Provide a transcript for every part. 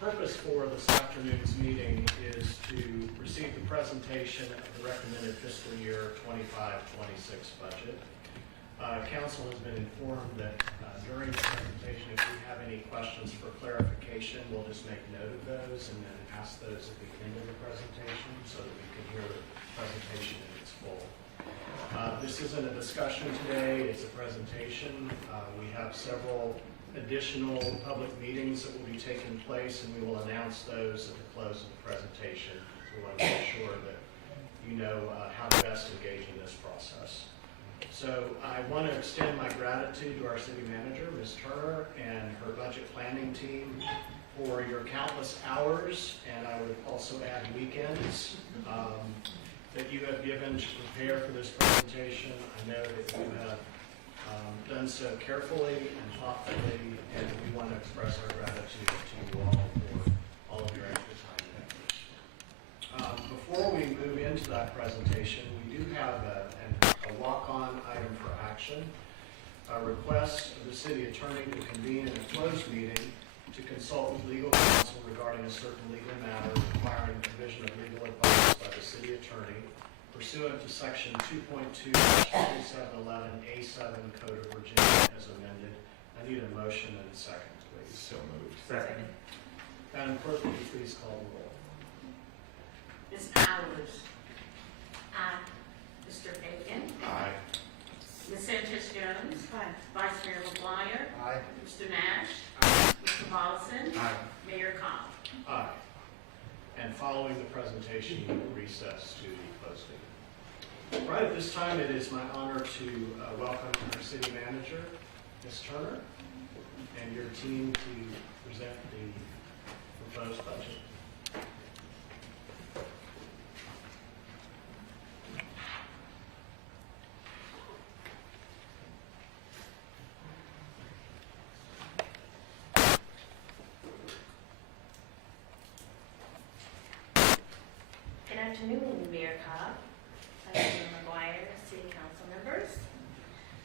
purpose for this afternoon's meeting is to receive the presentation of the recommended fiscal year 25-26 budget. Council has been informed that during the presentation, if we have any questions for clarification, we'll just make note of those and then ask those at the end of the presentation so that we can hear the presentation in its full. This isn't a discussion today, it's a presentation. We have several additional public meetings that will be taking place, and we will announce those at the close of the presentation. So we want to make sure that you know how to best engage in this process. So I want to extend my gratitude to our city manager, Ms. Turner, and her budget planning team for your countless hours, and I would also add weekends, that you have given to prepare for this presentation. I know that you have done so carefully and thoughtfully, and we want to express our gratitude to you all for all of your extra time and effort. Before we move into that presentation, we do have a walk-on item for action, a request of the city attorney to convene in a closed meeting to consult with legal counsel regarding a certain legal matter requiring provision of legal advice by the city attorney pursuant to section 2.2-2711A7 Code of Virginia as amended. I need a motion and a second, please. So moved. Second. Madam Clerk, will you please call the roll? Ms. Powers. Aye. Mr. Bacon. Aye. Ms. Sanchez-Jones. Aye. Vice Mayor McGuire. Aye. Mr. Nash. Aye. Mr. Paulson. Aye. Mayor Cobb. Aye. And following the presentation, we will recess to the closed meeting. Right at this time, it is my honor to welcome our city manager, Ms. Turner, and your team to present the proposed budget. Good afternoon, Mayor Cobb, Vice Mayor McGuire, City Council members.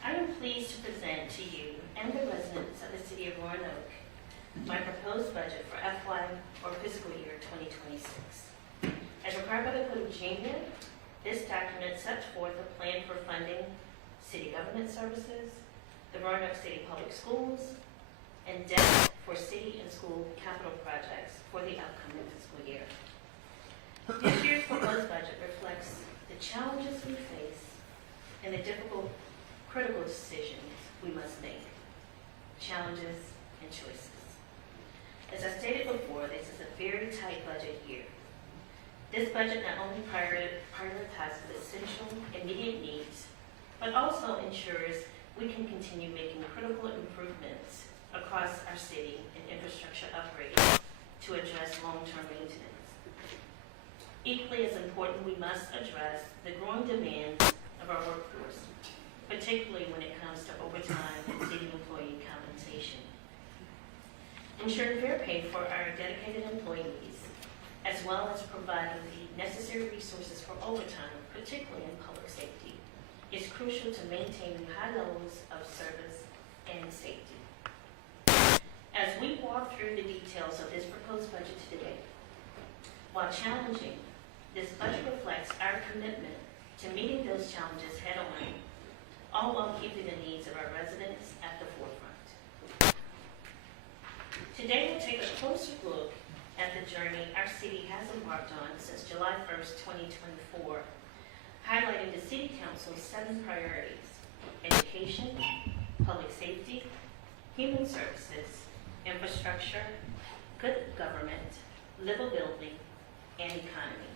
I am pleased to present to you and the residents of the City of Roanoke my proposed budget for FY or fiscal year 2026. As required by the Code of Virginia, this document sets forth a plan for funding city government services, the Roanoke City Public Schools, and debt for city and school capital projects for the upcoming fiscal year. This year's proposed budget reflects the challenges we face and the difficult, critical decisions we must make. Challenges and choices. As I stated before, this is a very tight budget year. This budget not only prioritizes essential, immediate needs, but also ensures we can continue making critical improvements across our city and infrastructure upgrades to address long-term maintenance. Equally as important, we must address the growing demands of our workforce, particularly when it comes to overtime and city employee compensation. Ensuring fair pay for our dedicated employees, as well as providing the necessary resources for overtime, particularly in public safety, is crucial to maintaining high levels of service and safety. As we walk through the details of this proposed budget today, while challenging, this budget reflects our commitment to meeting those challenges head-on, all while keeping the needs of our residents at the forefront. Today, we'll take a closer look at the journey our city has embarked on since July 1st, 2024, highlighting the City Council's 7 priorities: education, public safety, human services, infrastructure, good government, livability, and economy,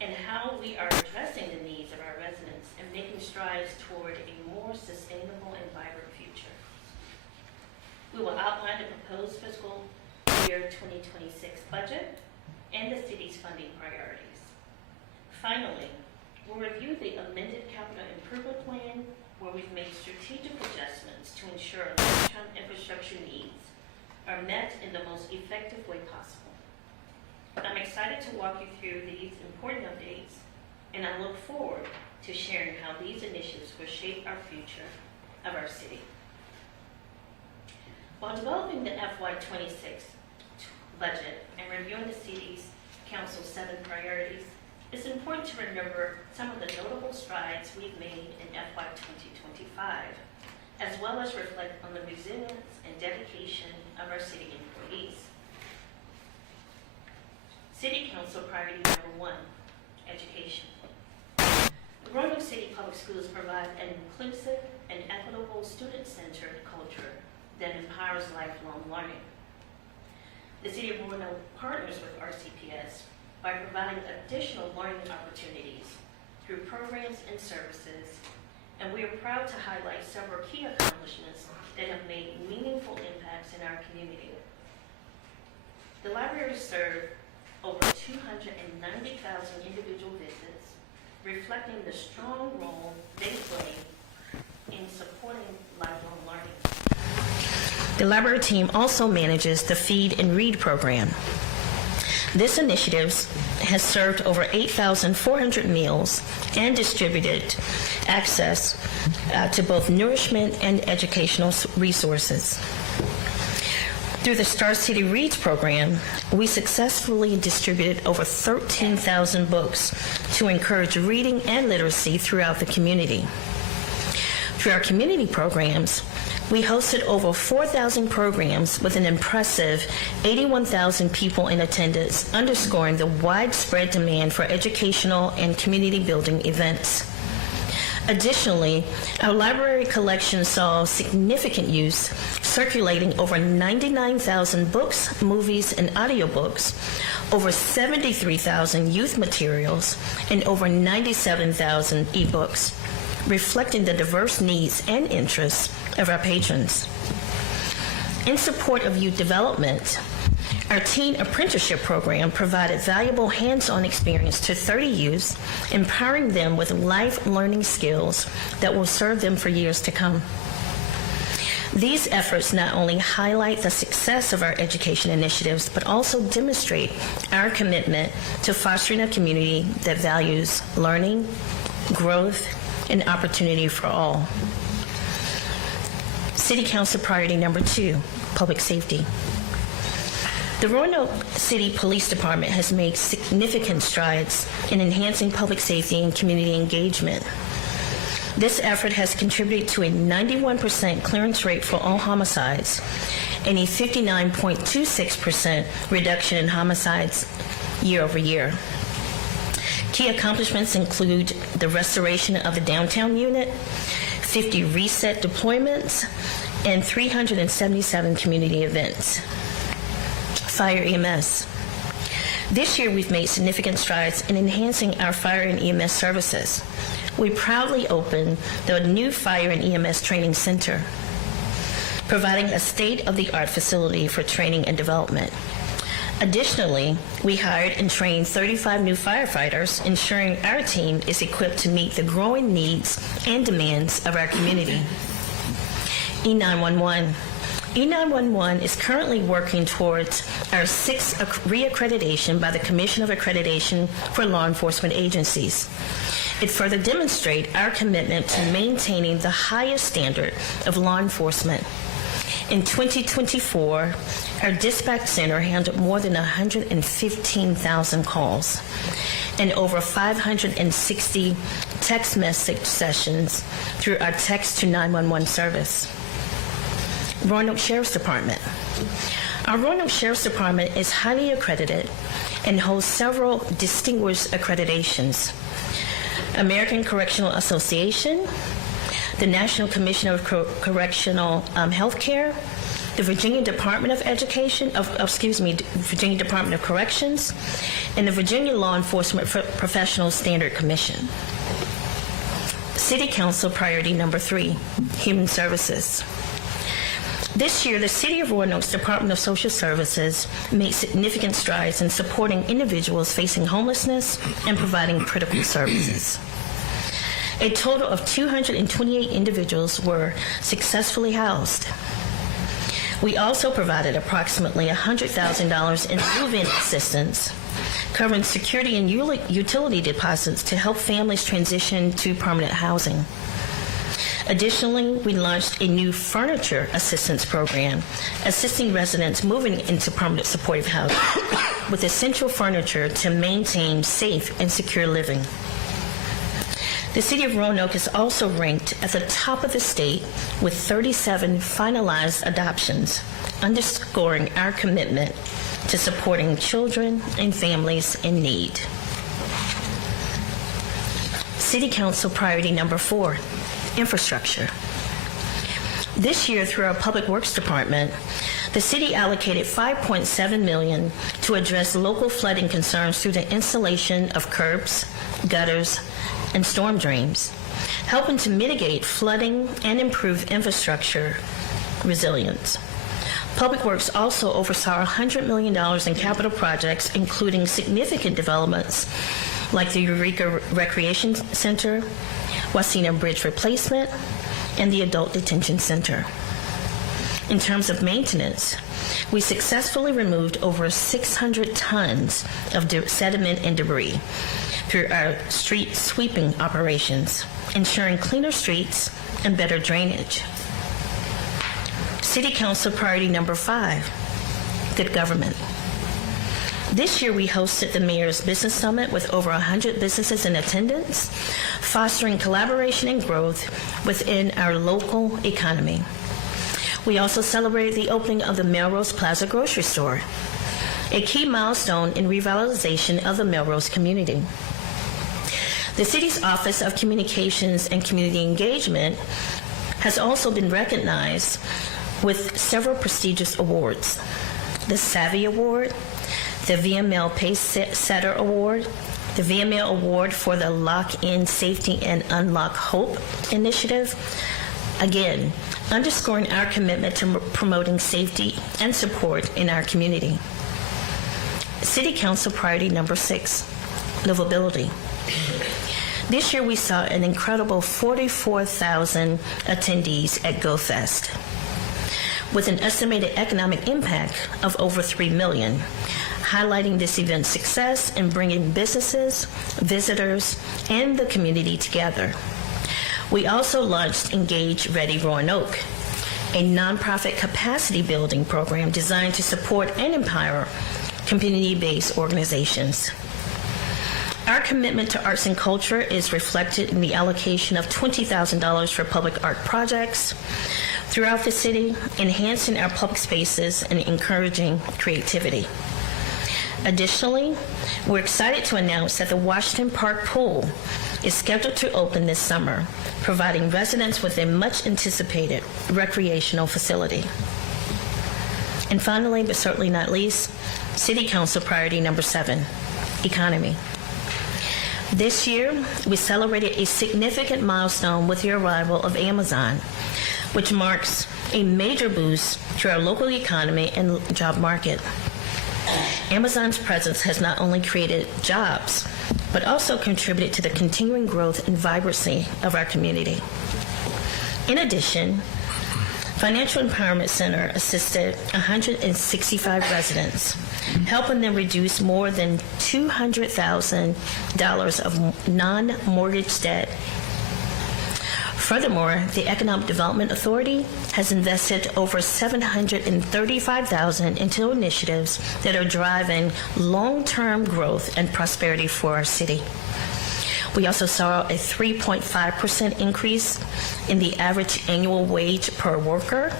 and how we are addressing the needs of our residents and making strides toward a more sustainable and vibrant future. We will outline the proposed fiscal year 2026 budget and the city's funding priorities. Finally, we'll review the amended capital improvement plan, where we've made strategic adjustments to ensure long-term infrastructure needs are met in the most effective way possible. I'm excited to walk you through these important updates, and I look forward to sharing how these initiatives will shape our future of our city. While developing the FY 26 budget and reviewing the city's council's 7 priorities, it's important to remember some of the notable strides we've made in FY 2025, as well as reflect on the resilience and dedication of our city employees. City Council priority number 1, education. The Roanoke City Public Schools provide an inclusive and equitable student-centered culture that empowers lifelong learning. The City of Roanoke partners with RCPS by providing additional learning opportunities through programs and services, and we are proud to highlight several key accomplishments that have made meaningful impacts in our community. The library served over 290,000 individual visits, reflecting the strong role they play in supporting lifelong learning. The library team also manages the Feed and Read program. This initiative has served over 8,400 meals and distributed access to both nourishment and educational resources. Through the Star City Reads program, we successfully distributed over 13,000 books to encourage reading and literacy throughout the community. Through our community programs, we hosted over 4,000 programs with an impressive 81,000 people in attendance, underscoring the widespread demand for educational and community building events. Additionally, our library collection saw significant use, circulating over 99,000 books, movies, and audiobooks, over 73,000 youth materials, and over 97,000 ebooks, reflecting the diverse needs and interests of our patrons. In support of youth development, our teen apprenticeship program provided valuable hands-on experience to 30 youths, empowering them with life learning skills that will serve them for years to come. These efforts not only highlight the success of our education initiatives, but also demonstrate our commitment to fostering a community that values learning, growth, and opportunity for all. City Council priority number 2, public safety. The Roanoke City Police Department has made significant strides in enhancing public safety and community engagement. This effort has contributed to a 91% clearance rate for all homicides and a 59.26% reduction in homicides year over year. Key accomplishments include the restoration of the downtown unit, 50 reset deployments, and 377 community events. Fire EMS. This year, we've made significant strides in enhancing our fire and EMS services. We proudly opened the new Fire and EMS Training Center, providing a state-of-the-art facility for training and development. Additionally, we hired and trained 35 new firefighters, ensuring our team is equipped to meet the growing needs and demands of our community. E911. E911 is currently working towards our 6th reaccreditation by the Commission of Accreditation for Law Enforcement Agencies. It further demonstrates our commitment to maintaining the highest standard of law enforcement. In 2024, our dispatch center handled more than 115,000 calls and over 560 text message sessions through our text to 911 service. Roanoke Sheriff's Department. Our Roanoke Sheriff's Department is highly accredited and holds several distinguished accreditations. American Correctional Association, the National Commission of Correctional Healthcare, the Virginia Department of Virginia Department of Corrections, and the Virginia Law Enforcement Professional Standard Commission. City Council priority number 3, human services. This year, the City of Roanoke's Department of Social Services made significant strides in supporting individuals facing homelessness and providing critical services. A total of 228 individuals were successfully housed. We also provided approximately $100,000 in move-in assistance, covering security and utility deposits to help families transition to permanent housing. Additionally, we launched a new furniture assistance program, assisting residents moving into permanent supportive housing with essential furniture to maintain safe and secure living. The City of Roanoke is also ranked at the top of the state with 37 finalized adoptions, underscoring our commitment to supporting children and families in need. City Council priority number 4, infrastructure. This year, through our Public Works Department, the city allocated $5.7 million to address local flooding concerns through the installation of curbs, gutters, and storm drains, helping to mitigate flooding and improve infrastructure resilience. Public Works also oversaw $100 million in capital projects, including significant developments like the Eureka Recreation Center, Wasena Bridge replacement, and the Adult Detention Center. In terms of maintenance, we successfully removed over 600 tons of sediment and debris through our street sweeping operations, ensuring cleaner streets and better drainage. City Council priority number 5, good government. This year, we hosted the Mayor's Business Summit with over 100 businesses in attendance, fostering collaboration and growth within our local economy. We also celebrated the opening of the Melrose Plaza grocery store, a key milestone in revitalization of the Melrose community. The city's Office of Communications and Community Engagement has also been recognized with several prestigious awards: the Savvy Award, the VML Pace Setter Award, the VML Award for the Lock-In Safety and Unlock Hope initiative, again, underscoring our commitment to promoting safety and support in our community. City Council priority number 6, livability. This year we saw an incredible 44,000 attendees at GoFest, with an estimated economic impact of over $3 million, highlighting this event's success in bringing businesses, visitors, and the community together. We also launched Engage Ready Roanoke, a nonprofit capacity building program designed to support and empower community-based organizations. Our commitment to arts and culture is reflected in the allocation of $20,000 for public art projects throughout the city, enhancing our public spaces and encouraging creativity. Additionally, we're excited to announce that the Washington Park Pool is scheduled to open this summer, providing residents with a much-anticipated recreational facility. And finally, but certainly not least, City Council priority number 7, economy. This year, we celebrated a significant milestone with the arrival of Amazon, which marks a major boost to our local economy and job market. Amazon's presence has not only created jobs, but also contributed to the continuing growth and vibrancy of our community. In addition, Financial Empowerment Center assisted 165 residents, helping them reduce more than $200,000 of non-mortgage debt. Furthermore, the Economic Development Authority has invested over $735,000 into initiatives that are driving long-term growth and prosperity for our city. We also saw a 3.5% increase in the average annual wage per worker,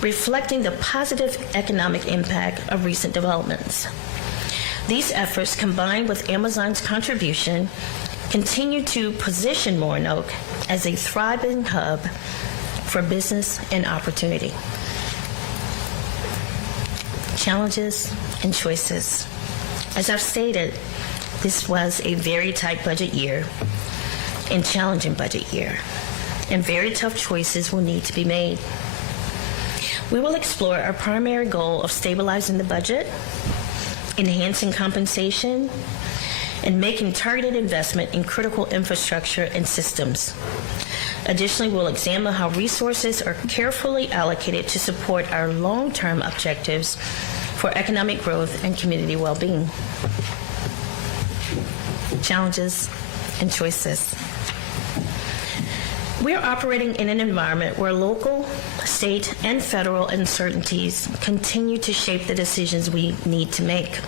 reflecting the positive economic impact of recent developments. These efforts, combined with Amazon's contribution, continue to position Roanoke as a thriving hub for business and opportunity. Challenges and choices. As I've stated, this was a very tight budget year and challenging budget year, and very tough choices will need to be made. We will explore our primary goal of stabilizing the budget, enhancing compensation, and making targeted investment in critical infrastructure and systems. Additionally, we'll examine how resources are carefully allocated to support our long-term objectives for economic growth and community well-being. Challenges and choices. We are operating in an environment where local, state, and federal uncertainties continue to shape the decisions we need to make.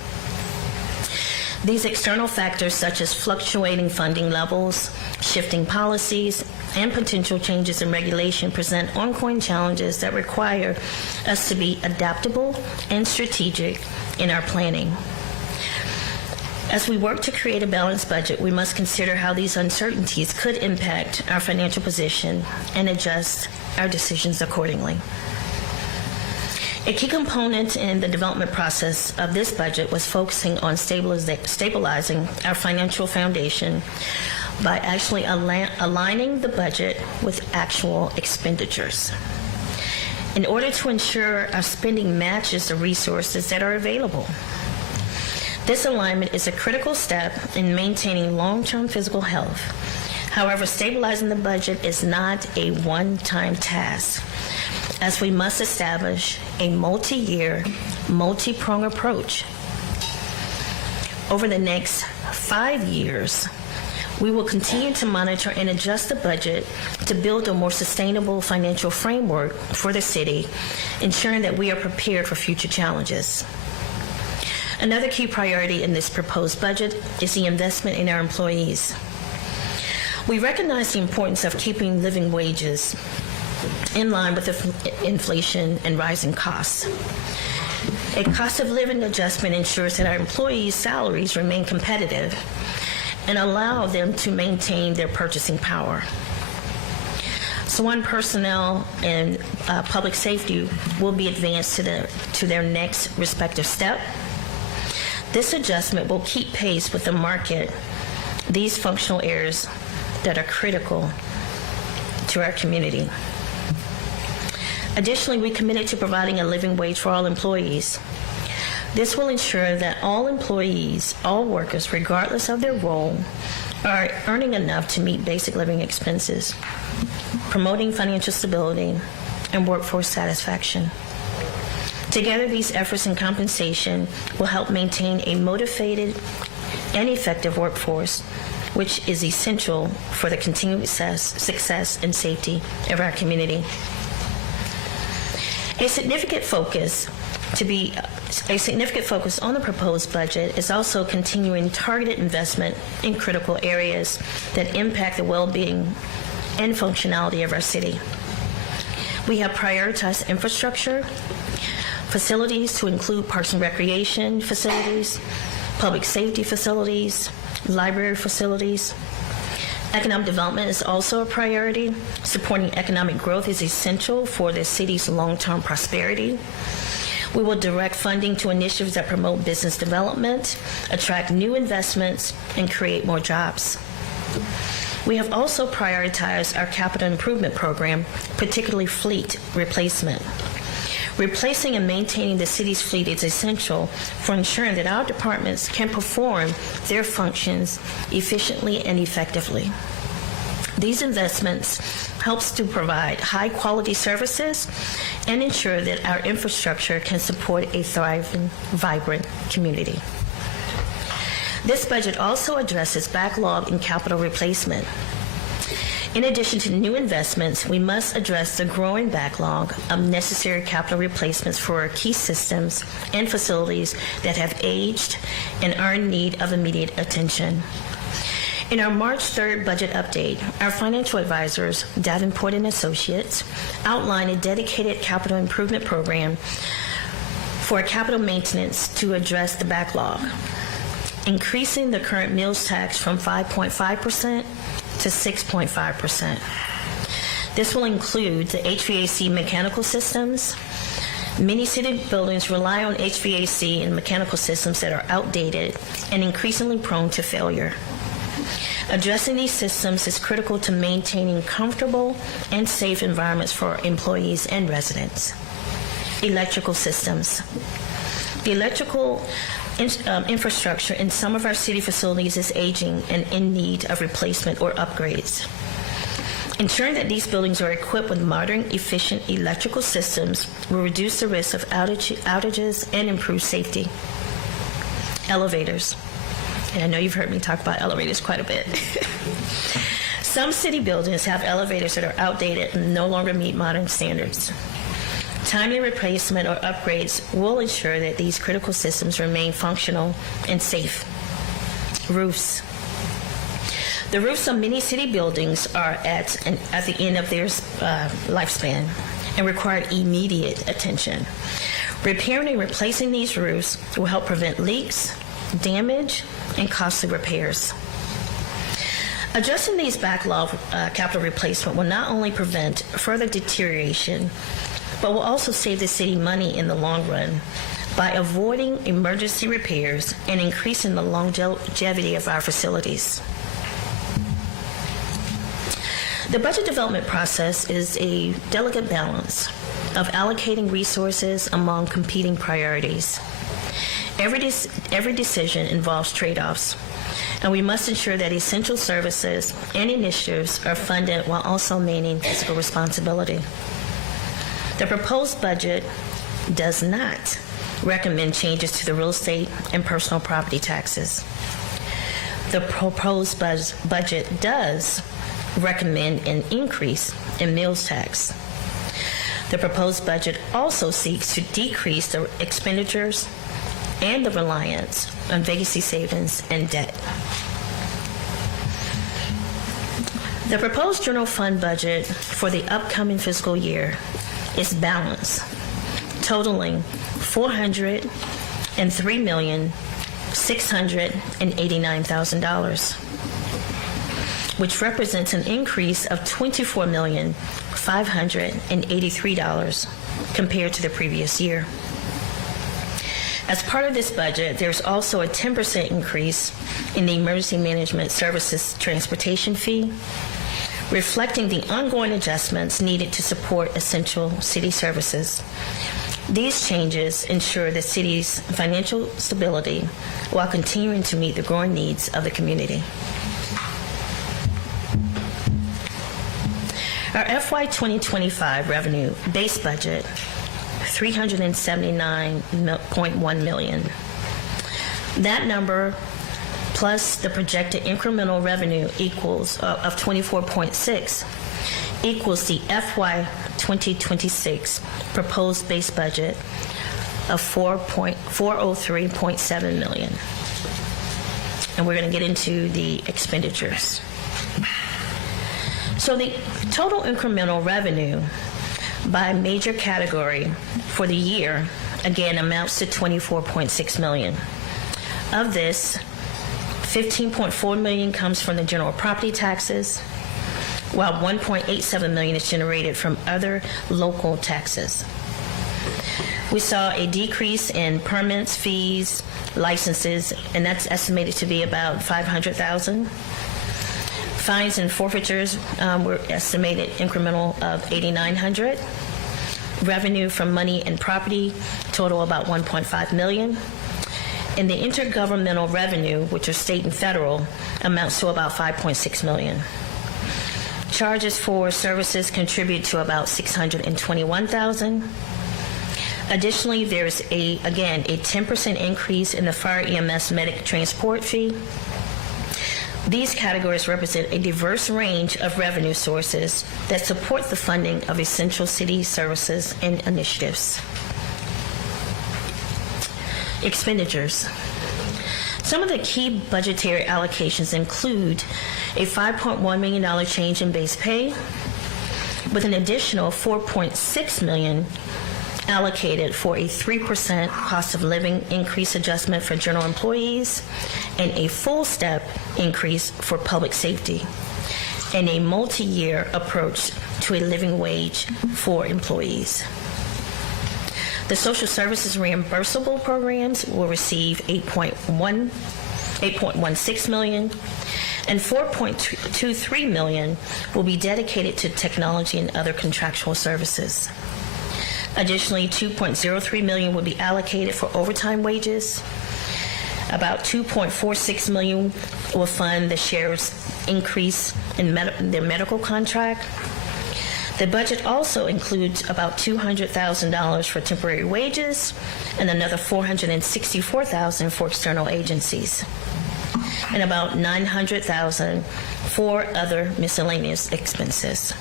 These external factors, such as fluctuating funding levels, shifting policies, and potential changes in regulation, present ongoing challenges that require us to be adaptable and strategic in our planning. As we work to create a balanced budget, we must consider how these uncertainties could impact our financial position and adjust our decisions accordingly. A key component in the development process of this budget was focusing on stabilizing our financial foundation by actually aligning the budget with actual expenditures in order to ensure our spending matches the resources that are available. This alignment is a critical step in maintaining long-term physical health. However, stabilizing the budget is not a one-time task, as we must establish a multi-year, multi-pronged approach. Over the next 5 years, we will continue to monitor and adjust the budget to build a more sustainable financial framework for the city, ensuring that we are prepared for future challenges. Another key priority in this proposed budget is the investment in our employees. We recognize the importance of keeping living wages in line with inflation and rising costs. A cost of living adjustment ensures that our employees' salaries remain competitive and allow them to maintain their purchasing power. SWAN personnel and public safety will be advanced to their next respective step. This adjustment will keep pace with the market, these functional areas that are critical to our community. Additionally, we committed to providing a living wage for all employees. This will ensure that all employees, all workers, regardless of their role, are earning enough to meet basic living expenses, promoting financial stability and workforce satisfaction. Together, these efforts in compensation will help maintain a motivated and effective workforce, which is essential for the continued success and safety of our community. A significant focus on the proposed budget is also continuing targeted investment in critical areas that impact the well-being and functionality of our city. We have prioritized infrastructure, facilities to include parks and recreation facilities, public safety facilities, library facilities. Economic development is also a priority. Supporting economic growth is essential for the city's long-term prosperity. We will direct funding to initiatives that promote business development, attract new investments, and create more jobs. We have also prioritized our capital improvement program, particularly fleet replacement. Replacing and maintaining the city's fleet is essential for ensuring that our departments can perform their functions efficiently and effectively. These investments helps to provide high-quality services and ensure that our infrastructure can support a thriving, vibrant community. This budget also addresses backlog in capital replacement. In addition to new investments, we must address the growing backlog of necessary capital replacements for our key systems and facilities that have aged and are in need of immediate attention. In our March 3rd budget update, our financial advisors, Davenport and Associates, outlined a dedicated capital improvement program for capital maintenance to address the backlog, increasing the current meals tax from 5.5% to 6.5%. This will include the HVAC mechanical systems. Many city buildings rely on HVAC and mechanical systems that are outdated and increasingly prone to failure. Addressing these systems is critical to maintaining comfortable and safe environments for employees and residents. Electrical systems. The electrical infrastructure in some of our city facilities is aging and in need of replacement or upgrades. Ensuring that these buildings are equipped with modern, efficient electrical systems will reduce the risk of outages and improve safety. Elevators. And I know you've heard me talk about elevators quite a bit. Some city buildings have elevators that are outdated and no longer meet modern standards. Timely replacement or upgrades will ensure that these critical systems remain functional and safe. Roofs. The roofs of many city buildings are at the end of their lifespan and require immediate attention. Repairing and replacing these roofs will help prevent leaks, damage, and costly repairs. Addressing these backlog capital replacement will not only prevent further deterioration, but will also save the city money in the long run by avoiding emergency repairs and increasing the longevity of our facilities. The budget development process is a delicate balance of allocating resources among competing priorities. Every decision involves trade-offs, and we must ensure that essential services and initiatives are funded while also maintaining fiscal responsibility. The proposed budget does not recommend changes to the real estate and personal property taxes. The proposed budget does recommend an increase in meals tax. The proposed budget also seeks to decrease the expenditures and the reliance on vacancy savings and debt. The proposed general fund budget for the upcoming fiscal year is balanced, totaling $403,689,000, which represents an increase of $24,583 compared to the previous year. As part of this budget, there's also a 10% increase in the Emergency Management Services transportation fee, reflecting the ongoing adjustments needed to support essential city services. These changes ensure the city's financial stability while continuing to meet the growing needs of the community. Our FY 2025 revenue base budget, $379.1 million. That number plus the projected incremental revenue of 24.6 equals the FY 2026 proposed base budget of $403.7 million. And we're going to get into the expenditures. So the total incremental revenue by major category for the year, again, amounts to $24.6 million. Of this, $15.4 million comes from the general property taxes, while $1.87 million is generated from other local taxes. We saw a decrease in permits, fees, licenses, and that's estimated to be about $500,000. Fines and forfeitures were estimated incremental of $8,900. Revenue from money and property total about $1.5 million. And the intergovernmental revenue, which is state and federal, amounts to about $5.6 million. Charges for services contribute to about $621,000. Additionally, there's a 10% increase in the fire EMS medic transport fee. These categories represent a diverse range of revenue sources that support the funding of essential city services and initiatives. Expenditures. Some of the key budgetary allocations include a $5.1 million change in base pay, with an additional $4.6 million allocated for a 3% cost of living increase adjustment for general employees and a full step increase for public safety, and a multi-year approach to a living wage for employees. The social services reimbursable programs will receive $8.16 million, and $4.23 million will be dedicated to technology and other contractual services. Additionally, $2.03 million will be allocated for overtime wages. About $2.46 million will fund the sheriff's increase in their medical contract. The budget also includes about $200,000 for temporary wages and another $464,000 for external agencies. and about $900,000 for other miscellaneous expenses.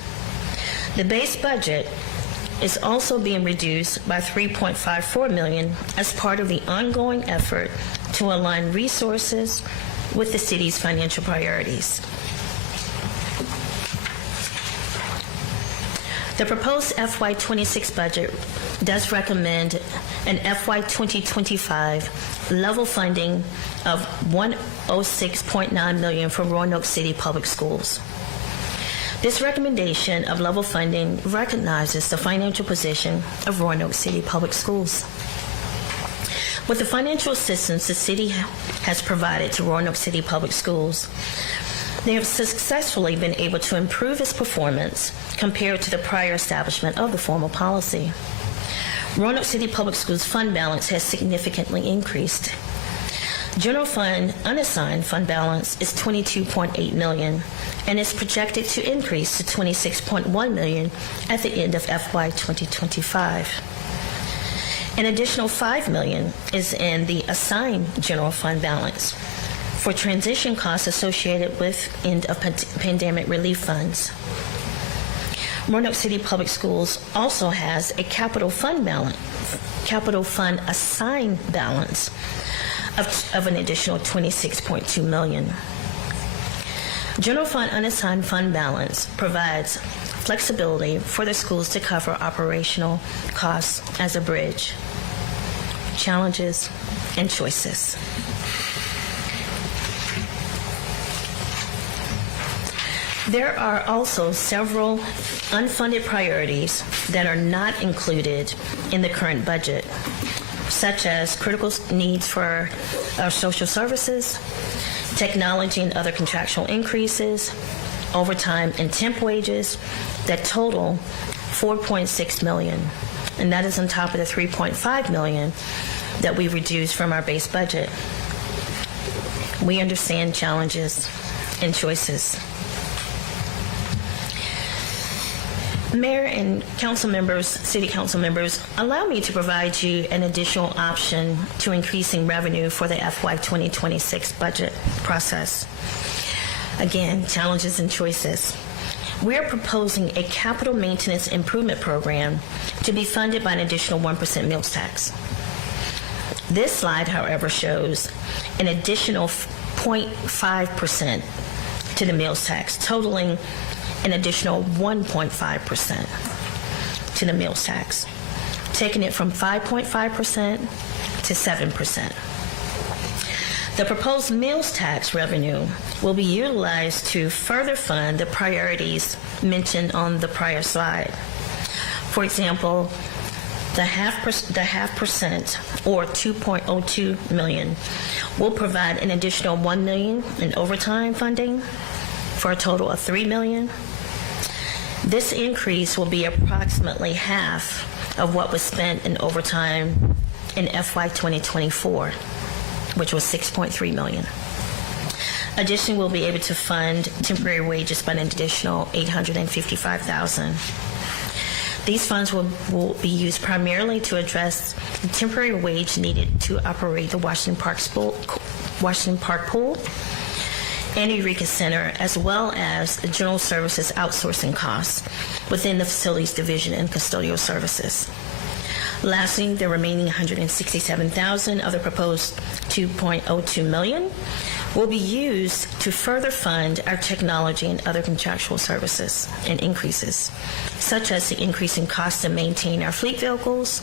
The base budget is also being reduced by $3.54 million as part of the ongoing effort to align resources with the city's financial priorities. The proposed FY26 budget does recommend an FY 2025 level funding of $106.9 million for Roanoke City Public Schools. This recommendation of level funding recognizes the financial position of Roanoke City Public Schools. With the financial assistance the city has provided to Roanoke City Public Schools, they have successfully been able to improve its performance compared to the prior establishment of the formal policy. Roanoke City Public Schools fund balance has significantly increased. General fund unassigned fund balance is $22.8 million and is projected to increase to $26.1 million at the end of FY 2025. An additional $5 million is in the assigned general fund balance for transition costs associated with end of pandemic relief funds. Roanoke City Public Schools also has a capital fund assigned balance of an additional $26.2 million. General fund unassigned fund balance provides flexibility for the schools to cover operational costs as a bridge. Challenges and choices. There are also several unfunded priorities that are not included in the current budget, such as critical needs for our social services, technology and other contractual increases, overtime and temp wages that total $4.6 million. And that is on top of the $3.5 million that we reduced from our base budget. We understand challenges and choices. Mayor and council members, city council members, allow me to provide you an additional option to increasing revenue for the FY 2026 budget process. Again, challenges and choices. We're proposing a capital maintenance improvement program to be funded by an additional 1% meals tax. This slide, however, shows an additional 0.5% to the meals tax, totaling an additional 1.5% to the meals tax, taking it from 5.5% to 7%. The proposed meals tax revenue will be utilized to further fund the priorities mentioned on the prior slide. For example, the half percent or $2.02 million will provide an additional $1 million in overtime funding for a total of $3 million. This increase will be approximately half of what was spent in overtime in FY 2024, which was $6.3 million. Additionally, we'll be able to fund temporary wages by an additional $855,000. These funds will be used primarily to address the temporary wage needed to operate the Washington Park Pool and Eureka Center, as well as the general services outsourcing costs within the facilities division and custodial services. Lastly, the remaining $167,000 of the proposed $2.02 million will be used to further fund our technology and other contractual services and increases, such as the increasing cost to maintain our fleet vehicles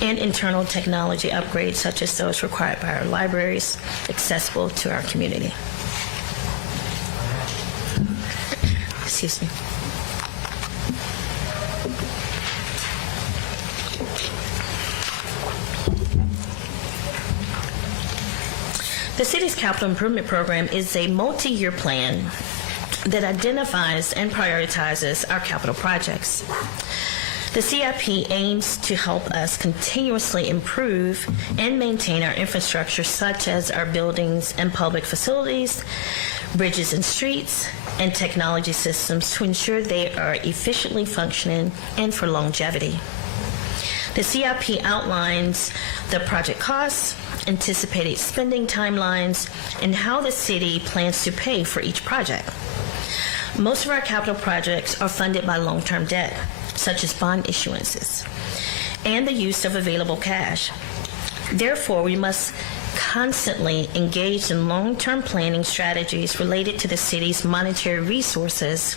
and internal technology upgrades, such as those required by our libraries, accessible to our community. Excuse me. The city's capital improvement program is a multi-year plan that identifies and prioritizes our capital projects. The CIP aims to help us continuously improve and maintain our infrastructure, such as our buildings and public facilities, bridges and streets, and technology systems to ensure they are efficiently functioning and for longevity. The CIP outlines the project costs, anticipated spending timelines, and how the city plans to pay for each project. Most of our capital projects are funded by long-term debt, such as bond issuances, and the use of available cash. Therefore, we must constantly engage in long-term planning strategies related to the city's monetary resources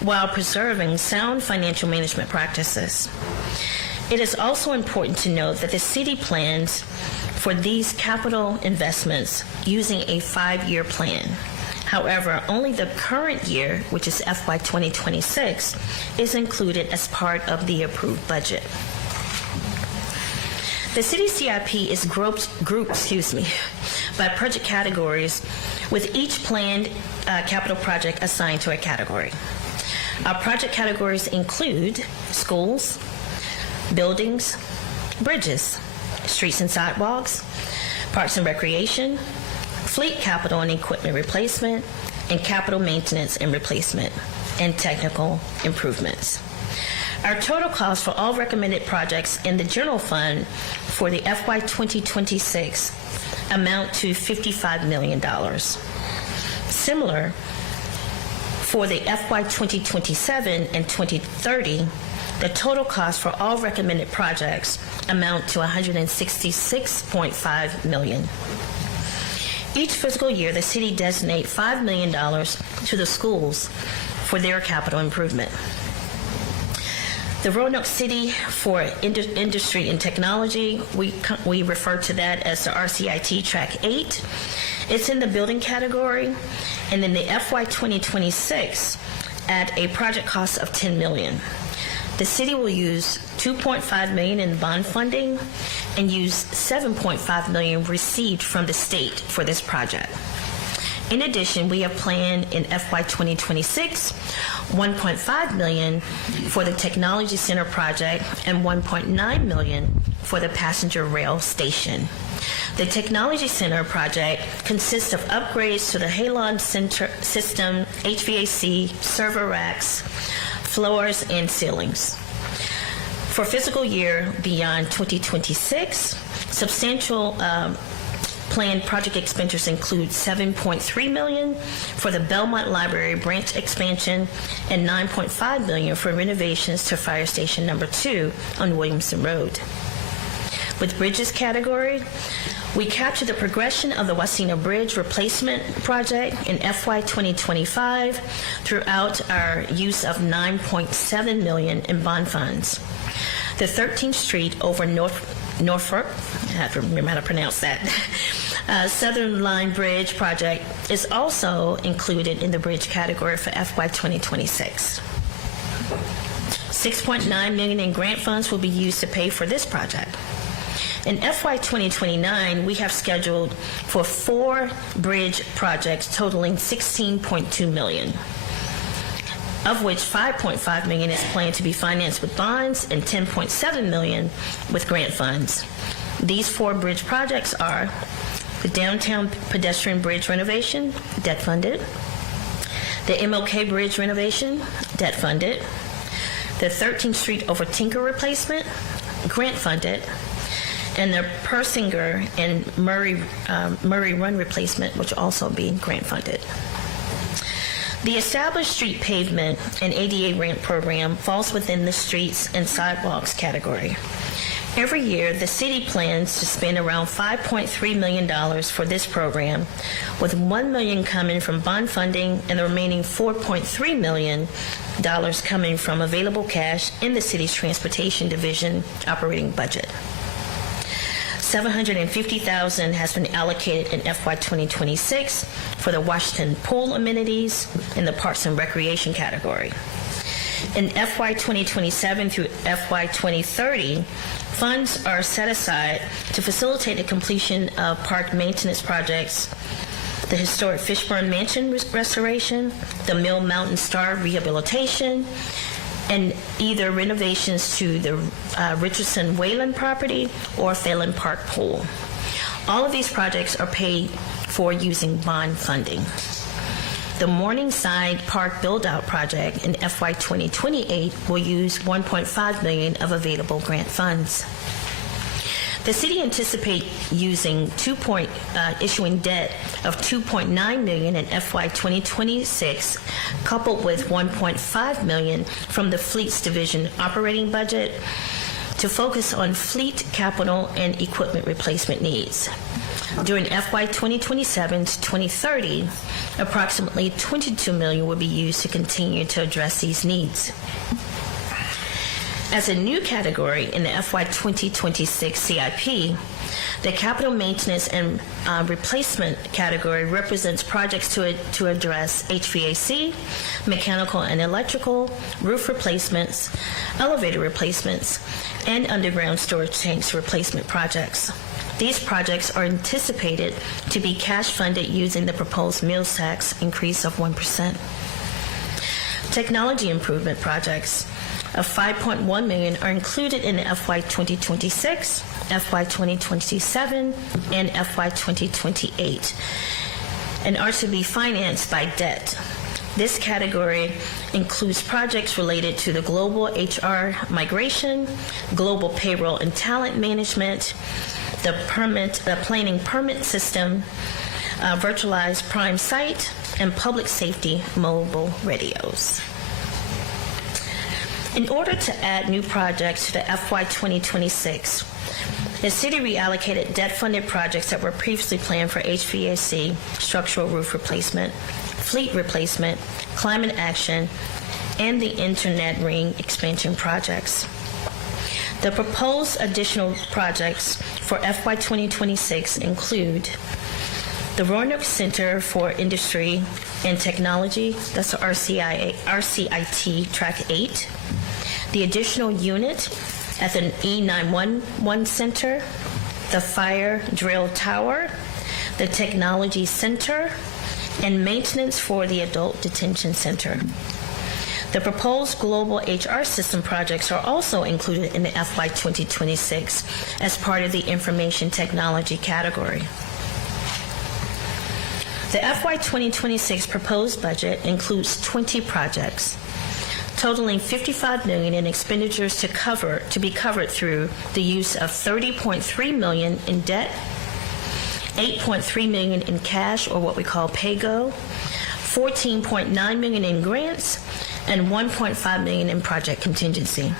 while preserving sound financial management practices. It is also important to note that the city plans for these capital investments using a 5-year plan. However, only the current year, which is FY 2026, is included as part of the approved budget. The city CIP is grouped by project categories, with each planned capital project assigned to a category. Our project categories include schools, buildings, bridges, streets and sidewalks, parks and recreation, fleet capital and equipment replacement, and capital maintenance and replacement, and technical improvements. Our total cost for all recommended projects in the general fund for the FY 2026 amount to $55 million. Similar, for the FY 2027 and 2030, the total cost for all recommended projects amount to $166.5 million. Each fiscal year, the city designates $5 million to the schools for their capital improvement. The Roanoke City for Industry and Technology, we refer to that as the RCIT Track 8. It's in the building category, and then the FY 2026 at a project cost of $10 million. The city will use $2.5 million in bond funding and use $7.5 million received from the state for this project. In addition, we have planned in FY 2026 $1.5 million for the Technology Center project and $1.9 million for the passenger rail station. The Technology Center project consists of upgrades to the Halon system, HVAC, server racks, floors, and ceilings. For fiscal year beyond 2026, substantial planned project expenditures include $7.3 million for the Belmont Library branch expansion and $9.5 million for renovations to Fire Station Number 2 on Williamson Road. With bridges category, we capture the progression of the Wasina Bridge replacement project in FY 2025 throughout our use of $9.7 million in bond funds. The 13th Street over Norfolk, I have to remember how to pronounce that, Southern Line Bridge project is also included in the bridge category for FY 2026. $6.9 million in grant funds will be used to pay for this project. In FY 2029, we have scheduled for 4 bridge projects totaling $16.2 million, of which $5.5 million is planned to be financed with bonds and $10.7 million with grant funds. These 4 bridge projects are the Downtown Pedestrian Bridge renovation, debt funded, the MLK Bridge renovation, debt funded, the 13th Street over Tinker replacement, grant funded, and the Persinger and Murray Run replacement, which will also be grant funded. The established street pavement and ADA ramp program falls within the streets and sidewalks category. Every year, the city plans to spend around $5.3 million for this program, with $1 million coming from bond funding and the remaining $4.3 million coming from available cash in the city's transportation division operating budget. $750,000 has been allocated in FY 2026 for the Washington Pool amenities in the Parks and Recreation category. In FY 2027 through FY 2030, funds are set aside to facilitate the completion of park maintenance projects, the historic Fishburne Mansion restoration, the Mill Mountain Star rehabilitation, and either renovations to the Richardson Wayland property or Phelan Park Pool. All of these projects are paid for using bond funding. The Morningside Park build-out project in FY 2028 will use $1.5 million of available grant funds. The city anticipates issuing debt of $2.9 million in FY 2026, coupled with $1.5 million from the Fleets Division operating budget to focus on fleet capital and equipment replacement needs. During FY 2027 to 2030, approximately $22 million will be used to continue to address these needs. As a new category in the FY 2026 CIP, the capital maintenance and replacement category represents projects to address HVAC, mechanical and electrical, roof replacements, elevator replacements, and underground storage tanks replacement projects. These projects are anticipated to be cash funded using the proposed meals tax increase of 1%. Technology improvement projects of $5.1 million are included in the FY 2026, FY 2027, and FY 2028, and are to be financed by debt. This category includes projects related to the global HR migration, global payroll and talent management, the planning permit system, virtualized prime site, and public safety mobile radios. In order to add new projects to the FY 2026, the city reallocated debt-funded projects that were previously planned for HVAC, structural roof replacement, fleet replacement, climate action, and the Internet Ring expansion projects. The proposed additional projects for FY 2026 include the Roanoke Center for Industry and Technology, that's the RCIT Track 8, the additional unit at the E911 Center, the Fire Drill Tower, the Technology Center, and maintenance for the Adult Detention Center. The proposed global HR system projects are also included in the FY 2026 as part of the information technology category. The FY 2026 proposed budget includes 20 projects, totaling $55 million in expenditures to be covered through the use of $30.3 million in debt, $8.3 million in cash, or what we call pay-go, $14.9 million in grants, and $1.5 million in project contingency.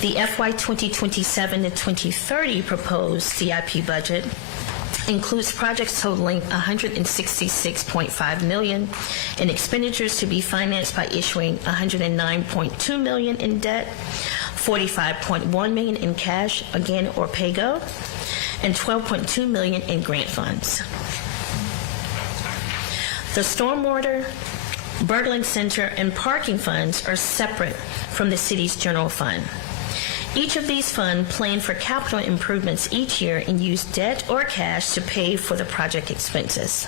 The FY 2027 to 2030 proposed CIP budget includes projects totaling $166.5 million in expenditures to be financed by issuing $109.2 million in debt, $45.1 million in cash, again, or pay-go, and $12.2 million in grant funds. The stormwater, Berglund Center, and parking funds are separate from the city's general fund. Each of these funds plan for capital improvements each year and use debt or cash to pay for the project expenses.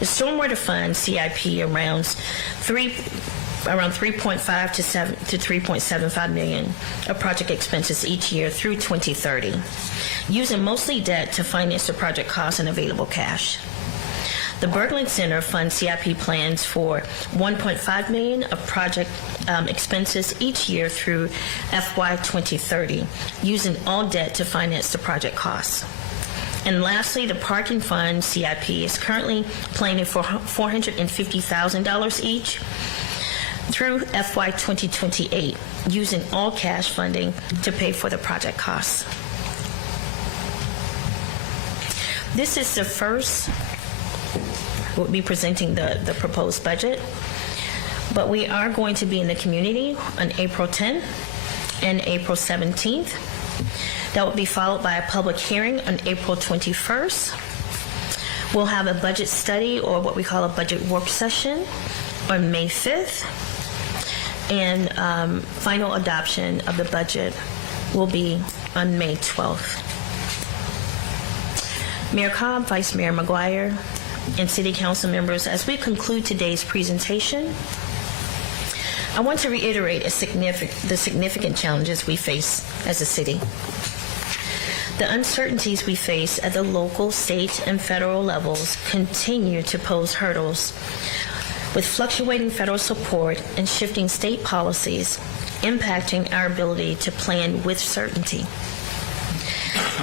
The stormwater fund CIP around 3.5 to 3.75 million of project expenses each year through 2030, using mostly debt to finance the project costs and available cash. The Berglund Center Fund CIP plans for $1.5 million of project expenses each year through FY 2030, using all debt to finance the project costs. And lastly, the Parking Fund CIP is currently planning for $450,000 each through FY 2028, using all cash funding to pay for the project costs. This is the first. We'll be presenting the proposed budget, but we are going to be in the community on April 10th and April 17th. That will be followed by a public hearing on April 21st. We'll have a budget study, or what we call a budget work session, on May 5th, and final adoption of the budget will be on May 12th. Mayor Cobb, Vice Mayor McGuire, and City Council members, as we conclude today's presentation, I want to reiterate the significant challenges we face as a city. The uncertainties we face at the local, state, and federal levels continue to pose hurdles, with fluctuating federal support and shifting state policies impacting our ability to plan with certainty.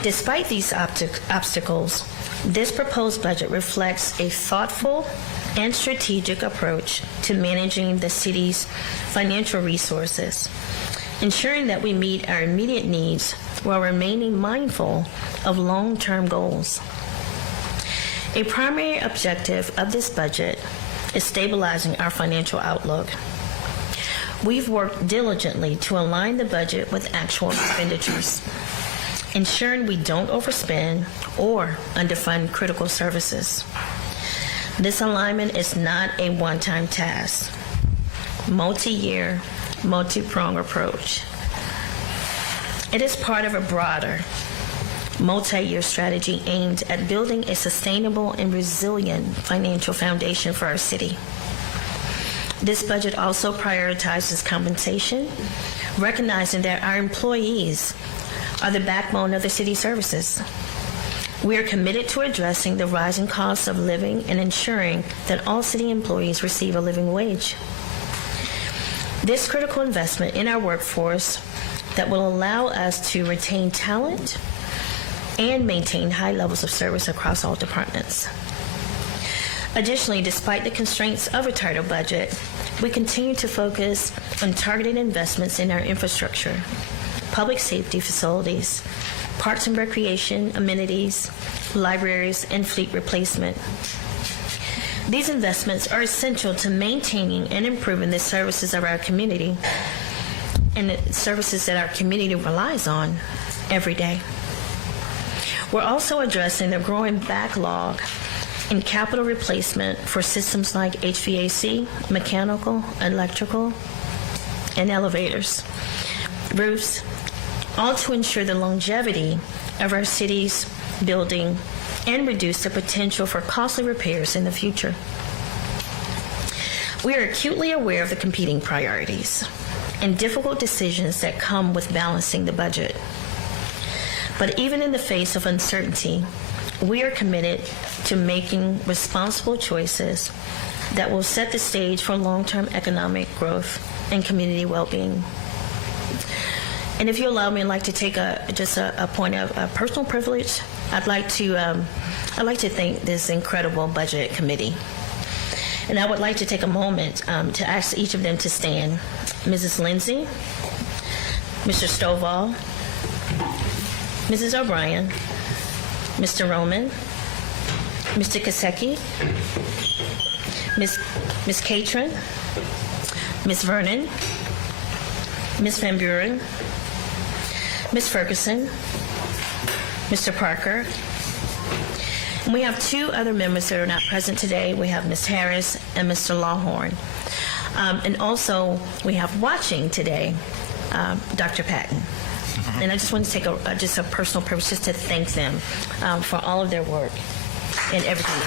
Despite these obstacles, this proposed budget reflects a thoughtful and strategic approach to managing the city's financial resources, ensuring that we meet our immediate needs while remaining mindful of long-term goals. A primary objective of this budget is stabilizing our financial outlook. We've worked diligently to align the budget with actual expenditures, ensuring we don't overspend or underfund critical services. This alignment is not a one-time task. Multi-year, multi-pronged approach. It is part of a broader, multi-year strategy aimed at building a sustainable and resilient financial foundation for our city. This budget also prioritizes compensation, recognizing that our employees are the backbone of the city services. We are committed to addressing the rising costs of living and ensuring that all city employees receive a living wage. This critical investment in our workforce that will allow us to retain talent and maintain high levels of service across all departments. Additionally, despite the constraints of a tighter budget, we continue to focus on targeted investments in our infrastructure, public safety facilities, parks and recreation amenities, libraries, and fleet replacement. These investments are essential to maintaining and improving the services of our community and the services that our community relies on every day. We're also addressing the growing backlog in capital replacement for systems like HVAC, mechanical, electrical, and elevators, roofs, all to ensure the longevity of our city's building and reduce the potential for costly repairs in the future. We are acutely aware of the competing priorities and difficult decisions that come with balancing the budget. But even in the face of uncertainty, we are committed to making responsible choices that will set the stage for long-term economic growth and community well-being. And if you allow me, I'd like to take a point of personal privilege. I'd like to thank this incredible budget committee. And I would like to take a moment to ask each of them to stand. Mrs. Lindsay, Mr. Stovall, Mrs. O'Brien, Mr. Roman, Mr. Kasecki, Ms. Catron, Ms. Vernon, Ms. Van Buren, Ms. Ferguson, Mr. Parker. And we have two other members that are not present today. We have Ms. Harris and Mr. Lawhorn. And also, we have watching today, Dr. Patton. And I just want to take just a personal privilege just to thank them for all of their work and everything.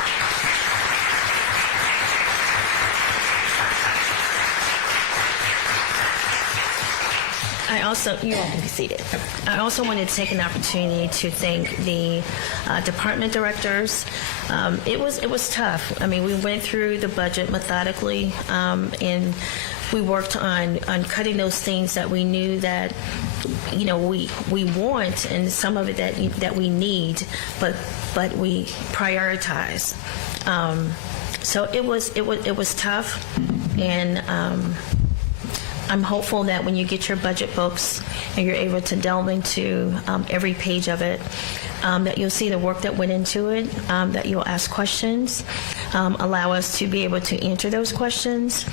You all can be seated. I also wanted to take an opportunity to thank the department directors. It was tough. I mean, we went through the budget methodically, and we worked on cutting those things that we knew that we want, and some of it that we need, but we prioritize. So it was tough, and I'm hopeful that when you get your budget books and you're able to delve into every page of it, that you'll see the work that went into it, that you'll ask questions, allow us to be able to answer those questions.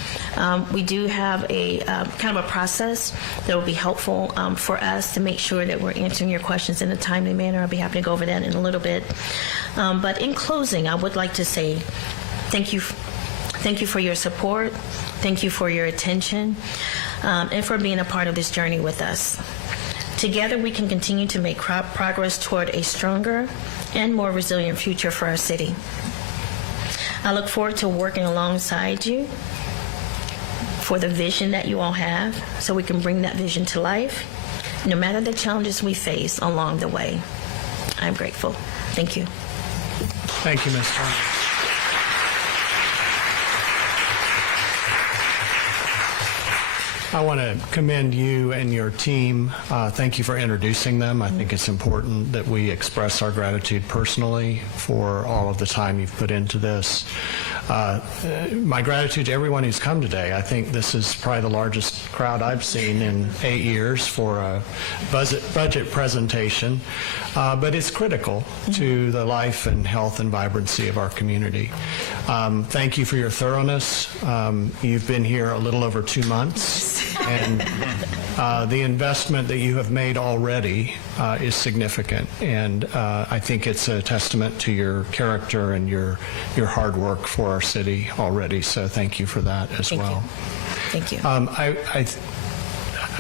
We do have a kind of a process that will be helpful for us to make sure that we're answering your questions in a timely manner. I'll be happy to go over that in a little bit. But in closing, I would like to say thank you. Thank you for your support. Thank you for your attention, and for being a part of this journey with us. Together, we can continue to make progress toward a stronger and more resilient future for our city. I look forward to working alongside you for the vision that you all have, so we can bring that vision to life, no matter the challenges we face along the way. I'm grateful. Thank you. Thank you, Ms. Turner. I want to commend you and your team. Thank you for introducing them. I think it's important that we express our gratitude personally for all of the time you've put into this. My gratitude to everyone who's come today. I think this is probably the largest crowd I've seen in 8 years for a budget presentation, but it's critical to the life and health and vibrancy of our community. Thank you for your thoroughness. You've been here a little over 2 months, and the investment that you have made already is significant, and I think it's a testament to your character and your hard work for our city already, so thank you for that as well. Thank you. I'm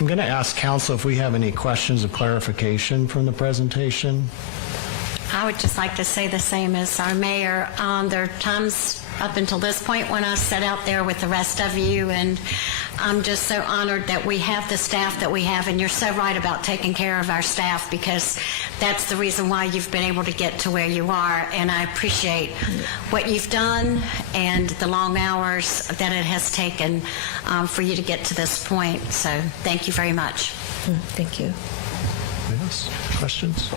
going to ask council if we have any questions of clarification from the presentation. I would just like to say the same as our mayor. There are times up until this point when I sat out there with the rest of you, and I'm just so honored that we have the staff that we have, and you're so right about taking care of our staff, because that's the reason why you've been able to get to where you are, and I appreciate what you've done and the long hours that it has taken for you to get to this point, so thank you very much. Thank you. Yes. Questions?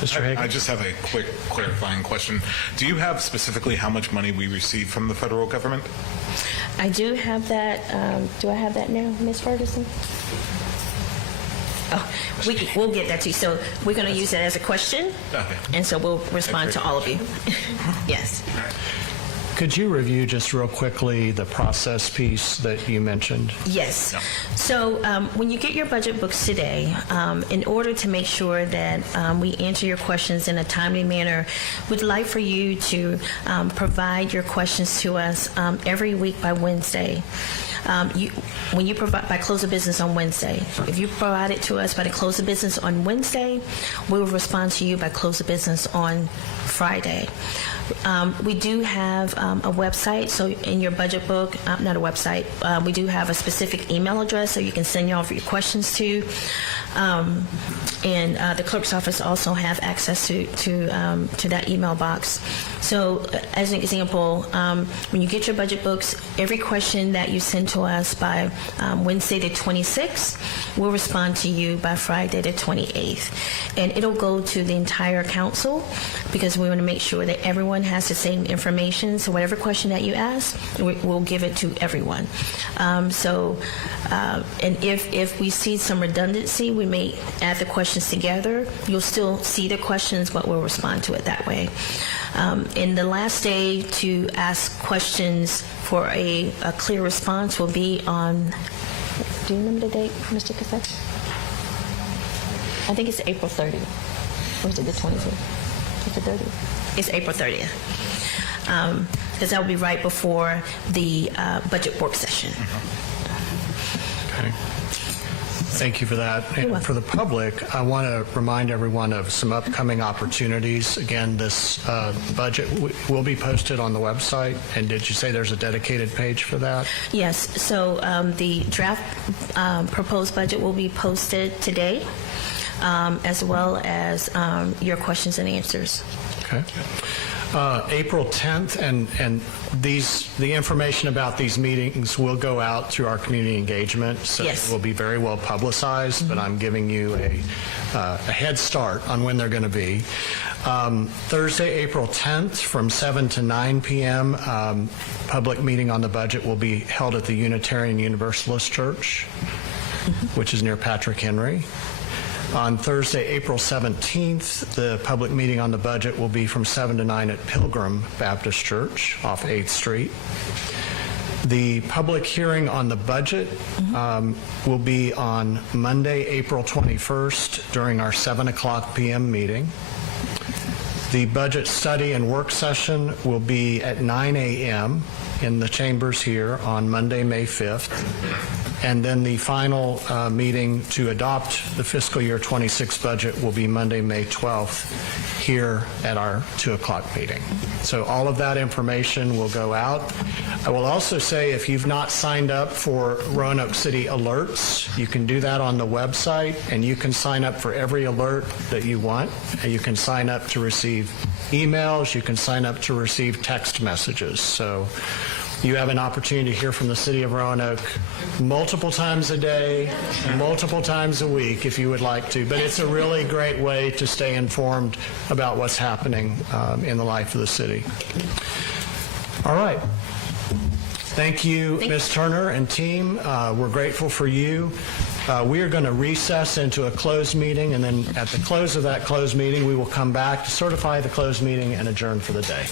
Mr. Hagan? I just have a quick clarifying question. Do you have specifically how much money we receive from the federal government? I do have that. Do I have that now, Ms. Ferguson? Oh, we'll get that to you. So we're going to use that as a question, Okay. and so we'll respond to all of you. Yes. Could you review just real quickly the process piece that you mentioned? Yes. Yeah. So when you get your budget books today, in order to make sure that we answer your questions in a timely manner, we'd like for you to provide your questions to us every week by Wednesday. When you provide by close of business on Wednesday, if you provide it to us by the close of business on Wednesday, we will respond to you by close of business on Friday. We do have a website, so in your budget book, not a website, we do have a specific email address so you can send all of your questions to. And the clerk's office also have access to that email box. So as an example, when you get your budget books, every question that you send to us by Wednesday the 26th, we'll respond to you by Friday the 28th. And it'll go to the entire council because we want to make sure that everyone has the same information. So whatever question that you ask, we'll give it to everyone. And if we see some redundancy, we may add the questions together. You'll still see the questions, but we'll respond to it that way. And the last day to ask questions for a clear response will be on, do you remember the date, Mr. Cassett? I think it's April 30th. Or is it the 25th? Is it 30th? It's April 30th. Because that will be right before the budget work session. Okay. Thank you for that. And for the public, I want to remind everyone of some upcoming opportunities. Again, this budget will be posted on the website. And did you say there's a dedicated page for that? Yes. So the draft proposed budget will be posted today, as well as your questions and answers. Okay. April 10th, and the information about these meetings will go out through our community engagement, so Yes. it will be very well publicized, but I'm giving you a head start on when they're going to be. Thursday, April 10th, from 7 to 9 p.m., public meeting on the budget will be held at the Unitarian Universalist Church, which is near Patrick Henry. On Thursday, April 17th, the public meeting on the budget will be from 7 to 9 at Pilgrim Baptist Church off 8th Street. The public hearing on the budget will be on Monday, April 21st during our 7 o'clock p.m. meeting. The budget study and work session will be at 9 a.m. in the chambers here on Monday, May 5th. And then the final meeting to adopt the fiscal year 26 budget will be Monday, May 12th, here at our 2 o'clock meeting. So all of that information will go out. I will also say, if you've not signed up for Roanoke City alerts, you can do that on the website, and you can sign up for every alert that you want. And you can sign up to receive emails, you can sign up to receive text messages. So you have an opportunity to hear from the City of Roanoke multiple times a day, multiple times a week if you would like to. But it's a really great way to stay informed about what's happening in the life of the city. All right. Thank you, Ms. Turner and team. We're grateful for you. We are going to recess into a closed meeting, and then at the close of that closed meeting, we will come back to certify the closed meeting and adjourn for the day.